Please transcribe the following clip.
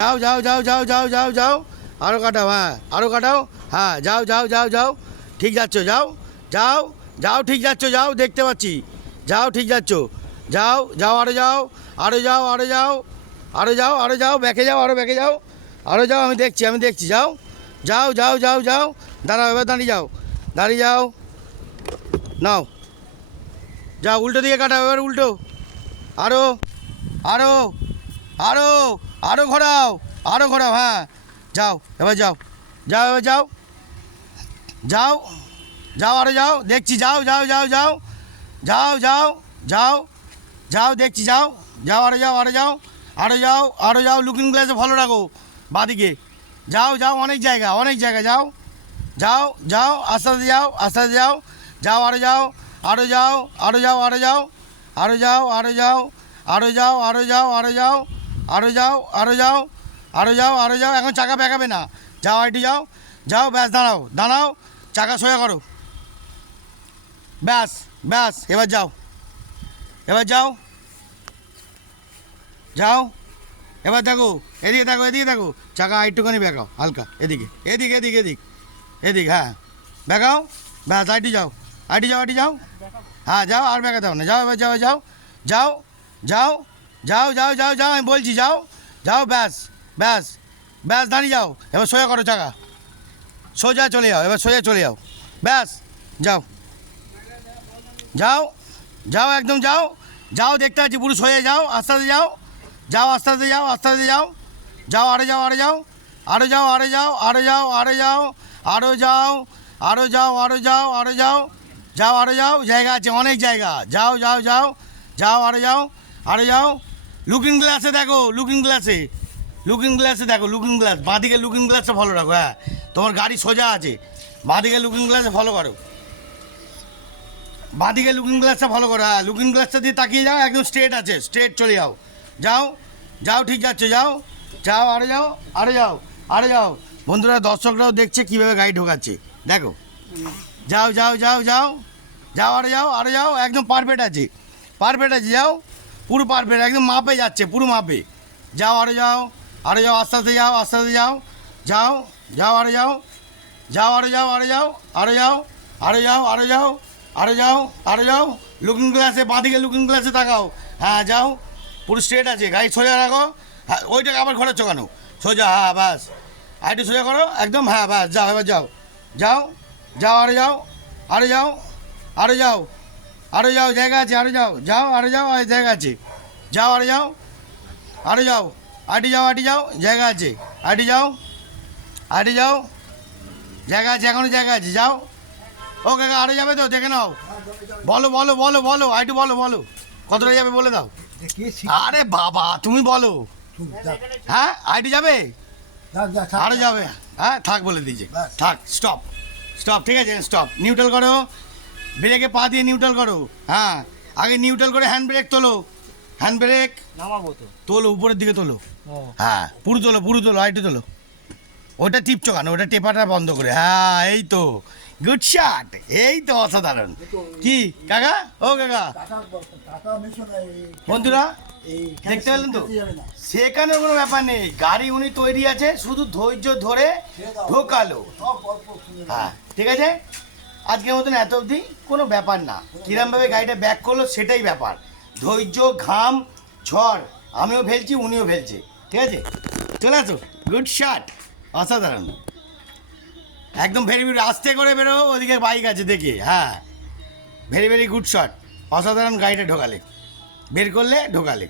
যাও যাও যাও যাও যাও যাও যাও আরও কাটাও, হ্যাঁ আরও কাটাও, হ্যাঁ যাও যাও যাও যাও ঠিক যাচ্ছ, যাও যাও যাও ঠিক যাচ্ছ, যাও দেখতে পাচ্ছি, যাও ঠিক যাচ্ছ, যাও যাও আরও যাও, আরও যাও, আরও যাও, আরও যাও, আরও যাও, ব্যাকে যাও, আরও ব্যাকে যাও, আরও যাও, আমি দেখছি, যাও যাও যাও যাও যাও দাঁড়াও, এবার দাঁড়িয়ে যাও, দাঁড়িয়ে যাও, নাও যাও উল্টো দিকে কাটাও, এবার উল্টো, আরও আরও আরও আরও ঘোরাও, আরও ঘোরাও, হ্যাঁ যাও এবার যাও, যাও এবার যাও, যাও যাও আরও যাও, দেখছি, যাও যাও যাও যাও যাও যাও যাও যাও দেখছি, যাও যাও আরও যাও, আরও যাও, আরও যাও, আরও যাও, লুকিং গ্লাসে ভালো রাখো বাঁদিকে, যাও যাও অনেক জায়গা যাও, যাও যাও আস্তে আস্তে যাও, আস্তে আস্তে যাও, যাও আরও যাও, আরও যাও, আরও যাও, আরও যাও, আরও যাও, আরও যাও, আরও যাও, আরও যাও, আরও যাও, আরও যাও, আরও যাও, আরও যাও, আরও যাও, এখন চাকা বেঁকাবে না, যাও আইটি যাও, যাও ব্যাস দাঁড়াও, দাঁড়াও, চাকা সোজা করো, ব্যাস ব্যাস এবার যাও, এবার যাও, যাও এবার দেখো, এদিকে দেখো, এদিকে দেখো, চাকা একটুখানি বেঁকাও হালকা, এদিকে এদিকে এদিকে এদিক এদিক, হ্যাঁ বেঁকাও, ব্যাস আইটি যাও, আইটি যাও, আইটি যাও, হ্যাঁ যাও আর বেঁকা দাও না, যাও এবার যাও, যাও যাও যাও যাও যাও যাও যাও আমি বলছি, যাও যাও, ব্যাস ব্যাস ব্যাস দাঁড়িয়ে যাও, এবার সোজা করো চাকা, সোজা চলে যাও, এবার সোজা চলে যাও, ব্যাস যাও যাও যাও একদম যাও, যাও দেখতে পাচ্ছি পুরো সোজা যাও, আস্তে আস্তে যাও, যাও আস্তে আস্তে যাও, আস্তে আস্তে যাও, যাও আরও যাও, আরও যাও, আরও যাও, আরও যাও, আরও যাও, আরও যাও, আরও যাও, আরও যাও, আরও যাও, আরও যাও, যাও আরও যাও, জায়গা আছে অনেক জায়গা, যাও যাও যাও যাও আরও যাও, আরও যাও, লুকিং গ্লাসে দেখো, লুকিং গ্লাসে, লুকিং গ্লাসে দেখো, লুকিং গ্লাস বাঁদিকে লুকিং গ্লাসটা ফলো রাখো, হ্যাঁ তোমার গাড়ি সোজা আছে, বাঁদিকে লুকিং গ্লাসে ফলো করো, বাঁদিকে লুকিং গ্লাসটা ফলো করো, হ্যাঁ লুকিং গ্লাসটা দিয়ে তাকিয়ে যাও, একদম স্ট্রেট আছে, স্ট্রেট চলে যাও, যাও যাও ঠিক যাচ্ছে, যাও যাও আরও যাও, আরও যাও, আরও যাও, বন্ধুরা দর্শকরাও দেখছে কীভাবে গাড়ি ঢোকাচ্ছে, দেখো, যাও যাও যাও যাও যাও আরও যাও, আরও যাও, একদম পারফেক্ট আছে, পারফেক্ট আছে, যাও পুরো পারফেক্ট, একদম মাপে যাচ্ছে, পুরো মাপে, যাও আরও যাও, আরও যাও, আস্তে আস্তে যাও, আস্তে আস্তে যাও, যাও যাও আরও যাও, যাও আরও যাও, আরও যাও, আরও যাও, আরও যাও, আরও যাও, আরও যাও, আরও যাও, লুকিং গ্লাসে বাঁদিকে লুকিং গ্লাসে তাকাও, হ্যাঁ যাও পুরো স্ট্রেট আছে, গাড়ি সোজা রাখো, হ্যাঁ ওইটাকে আবার ঘোরাচ্ছ কেন, সোজা, হ্যাঁ ব্যাস আরেকটু সোজা করো একদম, হ্যাঁ ব্যাস যাও এবার যাও, যাও যাও আরও যাও, আরও যাও, আরও যাও, আরও যাও, জায়গা আছে, আরও যাও, যাও আরও যাও, আর জায়গা আছে, যাও আরও যাও, আরও যাও, আটি যাও, আটি যাও, জায়গা আছে, আটি যাও, আটি যাও, জায়গা আছে, এখনও জায়গা আছে, যাও, ও কাকা আরও যাবে তো দেখে নাও, বলো বলো বলো বলো আইটু বলো বলো কতটা যাবে বলে দাও, আরে বাবা তুমি বলো, হ্যাঁ আইটি যাবে, আরও যাবে, হ্যাঁ থাক বলে দিয়েছে, থাক স্টপ, স্টপ ঠিক আছে, স্টপ, নিউট্রাল করো, ব্রেকে পা দিয়ে নিউট্রাল করো, হ্যাঁ আগে নিউট্রাল করে হ্যান্ড ব্রেক তোলো, হ্যান্ড ব্রেক নামাবো তো, তোলো, উপরের দিকে তোলো, হ্যাঁ পুরো তোলো, পুরো তোলো, আইটু তোলো, ওটা টিপছো কেন, ওটা টেপাটা বন্ধ করে, হ্যাঁ এই তো গুড শট, এই তো অসাধারণ, কি কাকা, ও কাকা বন্ধুরা দেখতে পেলেন তো, সেখানে কোনো ব্যাপার নেই, গাড়ি উনি তৈরি আছে, শুধু ধৈর্য ধরে ঢোকালো, হ্যাঁ ঠিক আছে, আজকের মতন এত অবধি, কোনো ব্যাপার না, কিরমভাবে গাড়িটা ব্যাক করলো সেটাই ব্যাপার, ধৈর্য, ঘাম, ঝড়, আমিও ফেলছি উনিও ফেলছে, ঠিক আছে, চলে আসো, গুড শট, অসাধারণ, একদম ভেরি ভেরি আস্তে করে বেরো, ওদিকে বাইক আছে দেখে, হ্যাঁ ভেরি ভেরি গুড শট, অসাধারণ, গাড়িটা ঢোকালে, বের করলে ঢোকালে।